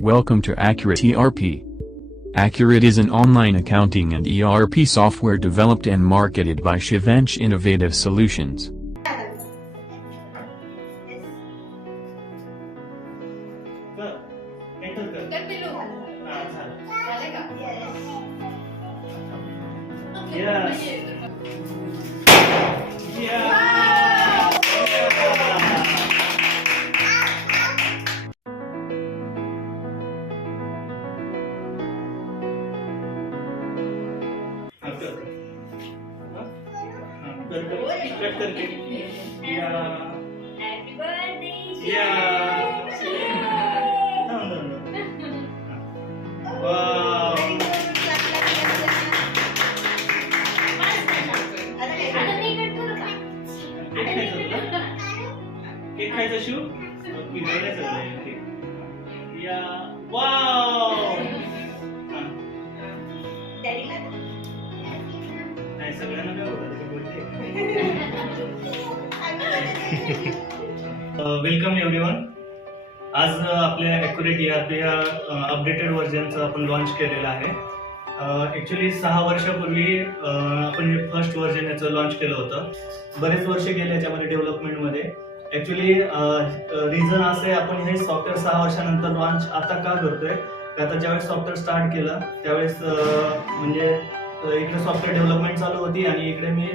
Welcome to Accurate ERP. Accurate is an online accounting and ERP software developed and marketed by Shivansh Innovative Solutions. Cake खायचा Shiv pizza सगळं या wow नाही सगळ्यांना काय welcome everyone. आज आपल्या ॲक्युरेट ERP या अपडेटेड व्हर्जनचं आपण लॉन्च केलेलं आहे. ॲक्च्युली 6 वर्षापूर्वी आपण हे फर्स्ट व्हर्जन याचं लॉन्च केलं होतं. बरेच वर्ष गेले याच्यामध्ये डेव्हलपमेंटमध्ये. ॲक्च्युली रिझन असं आहे, आपण हे सॉफ्टवेअर 6 वर्षानंतर लॉन्च आता का करतोय. आता ज्यावेळेस सॉफ्टवेअर स्टार्ट केलं त्यावेळेस म्हणजे इकडे सॉफ्टवेअर डेव्हलपमेंट चालू होती आणि इकडे मी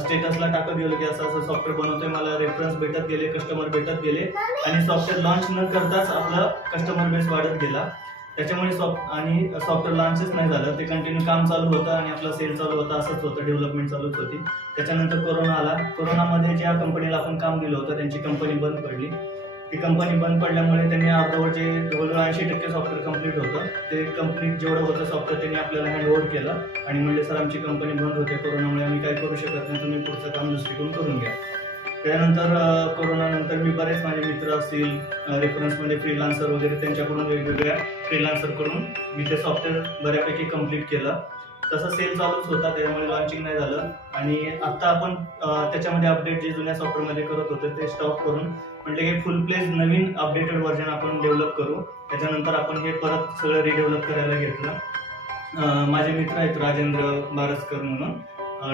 स्टेटसला टाकत गेलो की असं असं सॉफ्टवेअर बनवतोय. मला रेफरन्स भेटत गेले, कस्टमर भेटत गेले आणि सॉफ्टवेअर लॉन्च न करताच आपला कस्टमर बेस वाढत गेला. त्याच्यामुळे सॉफ्टवेअर लॉन्चच नाही झालं, ते कंटिन्यू काम चालू होतं आणि आपला सेल चालू होता, असंच होतं, डेव्हलपमेंट चालूच होती. त्याच्यानंतर कोरोना आला. कोरोनामध्ये ज्या कंपनीला आपण काम दिलं होतं त्यांची कंपनी बंद पडली. ती कंपनी बंद पडल्यामुळे त्यांनी अर्धवट जे जवळजवळ 80% सॉफ्टवेअर कम्प्लीट होतं ते कंप्लीट जेवढं होतं सॉफ्टवेअर त्यांनी आपल्याला हँडओव्हर केलं आणि म्हणले सर आमची कंपनी बंद होते कोरोनामुळे, आम्ही काय करू शकत नाही, तुम्ही पुढचं काम दुसरीकडून करून घ्या. त्यानंतर कोरोनानंतर मी बरेच माझे मित्र असतील रेफरन्समध्ये फ्रीलान्सर वगैरे त्यांच्याकडून वेगवेगळ्या फ्रीलान्सरकडून मी ते सॉफ्टवेअर बऱ्यापैकी कम्प्लीट केलं. तसं सेल चालूच होता, त्याच्यामुळे लॉन्चिंग नाही झालं आणि आता आपण त्याच्यामध्ये अपडेट जे जुन्या सॉफ्टवेअरमध्ये करत होते ते स्टॉप करून म्हटलं की फुल प्लेज नवीन अपडेटेड व्हर्जन आपण डेव्हलप करू. त्याच्यानंतर आपण हे परत सगळं रिडेव्हलप करायला घेतलं. माझे मित्र आहेत राजेंद्र बारसकर म्हणून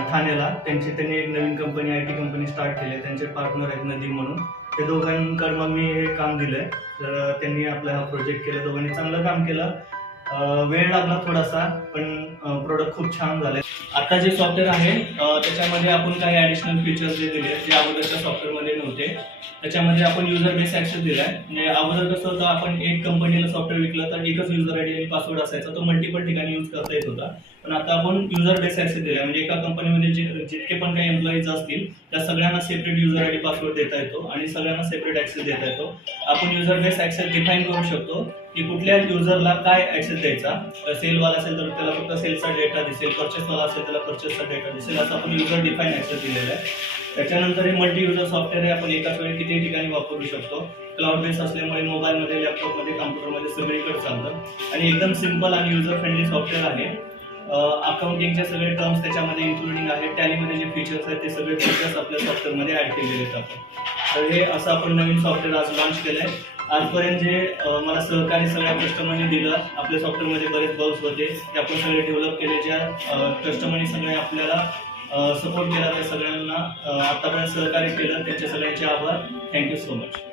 ठाण्याला, त्यांनी एक नवीन कंपनी IT कंपनी स्टार्ट केली आहे. त्यांचे पार्टनर आहेत नदीम म्हणून. ते दोघांकडे मग मी हे काम दिलंय. तर त्यांनी आपला हा प्रोजेक्ट केला. दोघांनी चांगलं काम केलं. वेळ लागला थोडासा, पण प्रोडक्ट खूप छान झाले. आता जे सॉफ्टवेअर आहे त्याच्यामध्ये आपण काही ॲडिशनल फीचर्स दिले जे अगोदरच्या सॉफ्टवेअरमध्ये नव्हते. त्याच्यामध्ये आपण युजर बेस ॲक्सेस दिलाय. म्हणजे अगोदर कसं होतं, आपण एक कंपनीला सॉफ्टवेअर विकलं तर एकच युजर ID आणि पासवर्ड असायचा, तो मल्टिपल ठिकाणी यूज करता येत होता. पण आता आपण युजर बेस ॲक्सेस दिलाय. म्हणजे एका कंपनीमध्ये जितके पण काही एम्प्लॉईज असतील त्या सगळ्यांना सेपरेट युजर ID पासवर्ड देता येतो आणि सगळ्यांना सेपरेट ॲक्सेस देता येतो. आपण युजर बेस ॲक्सेस डिफाईन करू शकतो की कुठल्या युजरला काय ॲक्सेस द्यायचा. सेलवाला असेल तर त्याला फक्त सेलचा डेटा दिसेल, परचेसवाला असेल त्याला परचेसचा डेटा दिसेल, असं आपण युजर डिफाईन ॲक्सेस दिलेला आहे. त्याच्यानंतर हे मल्टी युजर सॉफ्टवेअर आहे, आपण एकाच वेळी किती ठिकाणी वापरू शकतो. क्लाउड बेस असल्यामुळे मोबाईलमध्ये, लॅपटॉपमध्ये, कॉम्प्युटरमध्ये सगळीकडे चालतं आणि एकदम सिम्पल आणि युजर फ्रेंडली सॉफ्टवेअर आहे. अकाउंटिंगचे सगळे टर्म्स त्याच्यामध्ये इन्क्लुडिंग आहेत. टॅलीमध्ये जे फीचर्स आहेत ते सगळे फीचर्स आपल्या सॉफ्टवेअरमध्ये ॲड केलेले आहेत आपण. तर हे असं आपण नवीन सॉफ्टवेअर आज लॉन्च केलं आहे. आजपर्यंत जे मला सहकार्य सगळ्या कस्टमरने दिलं, आपल्या सॉफ्टवेअरमध्ये बरेच बग्स होते ते आपण सगळे डेव्हलप केले. ज्या कस्टमरने सगळे आपल्याला सपोर्ट केला त्या सगळ्यांना आतापर्यंत सहकार्य केलं, त्यांच्या सगळ्यांचे आभार. Thank you so much.